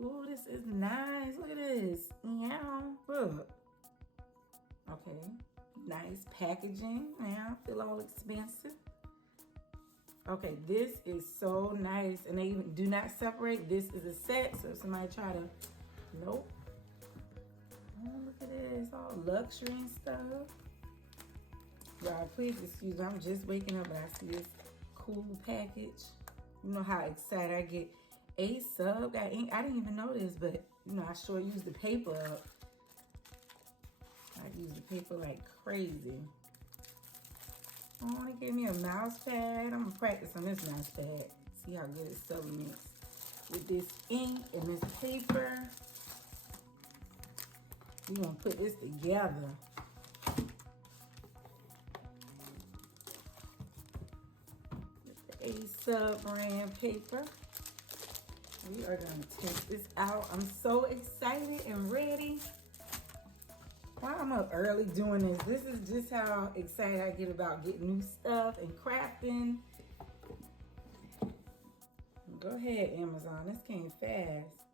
Ooh, this is nice. Look at this. Yeah, look. Okay, nice packaging. Yeah, feel all expensive. Okay, this is so nice. And they even do not separate. This is a set, so if somebody try to, nope. Oh, look at this, all luxury and stuff. Y'all, please excuse me, I'm just waking up and I see this cool package. You know how excited I get. A-Sub got ink. I didn't even know this, but you know, I sure use the paper up. I use the paper like crazy. Oh, they gave me a mouse pad. I'm gonna practice on this mouse pad. See how good it supplements with this ink and this paper. We're gonna put this together. With the A-Sub brand paper. We are gonna test this out. I'm so excited and ready. Why I'm up early doing this? This is just how excited I get about getting new stuff and crafting. Go ahead, Amazon. This came fast.